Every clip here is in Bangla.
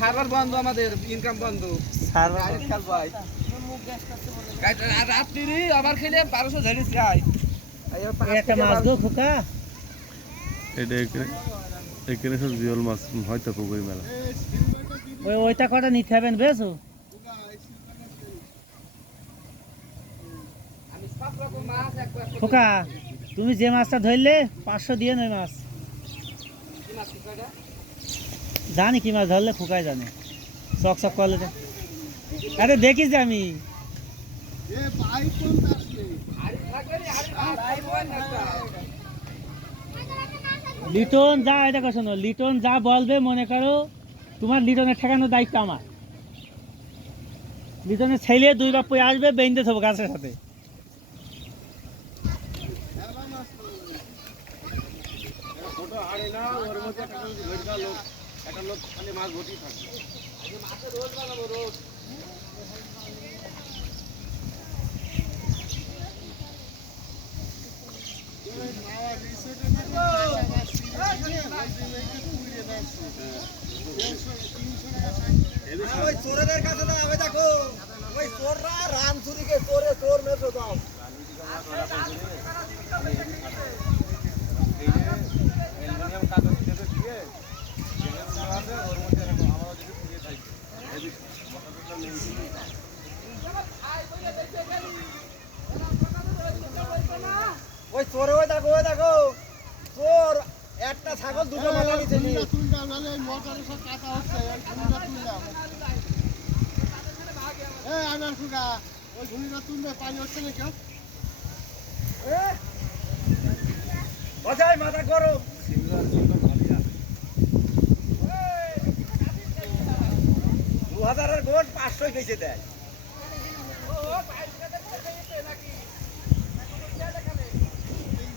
সার্ভার বন্ধ, আমাদের ইনকাম বন্ধ। রাত্রি আবার খেলে 1200 ঝাড়িস যায়। একটা মাছ গো খোকা, এটা এখানে সব জিওল মাছ হয়তো পুকুর মেলা। ওইটা কটা নিতে হবেন বেশো। খোকা তুমি যে মাছটা ধরলে 500 দিয়ে নয় মাছ। জানি কি মাছ ধরলে, খোকাই জানে। চক চক করলে আরে দেখিস যে আমি লিটন যা, এটা শোনো, লিটন যা বলবে মনে করো তোমার লিটনের ঠেকানোর দায়িত্ব আমার। লিটনের ছেলে 2 বাপ্পই আসবে, বেঁধে থবো গাছের সাথে। ওই চোরের কাছে না, ওই দেখো ওই চোররা রান চুরিকে চোরে চোর মেপে দাও। ওই চোরে, ওই দেখো, ওই দেখো চোর একটা ছাগল 2টো মালা নিচে নিয়ে মাথা গরম। 2000-এর গোট 500 কেজি দেয়।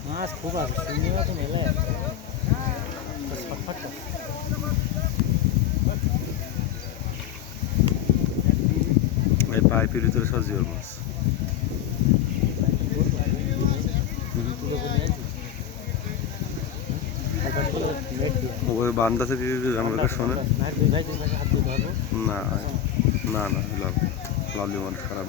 মাছ খুব আছে, সুন্দর তো মেলে এই পাইপের ভিতরে সব জিওল মাছ। ওই বান্দা থেকে আমার কাছে শোনে না, না না, লাভলি মানুষ খারাপ।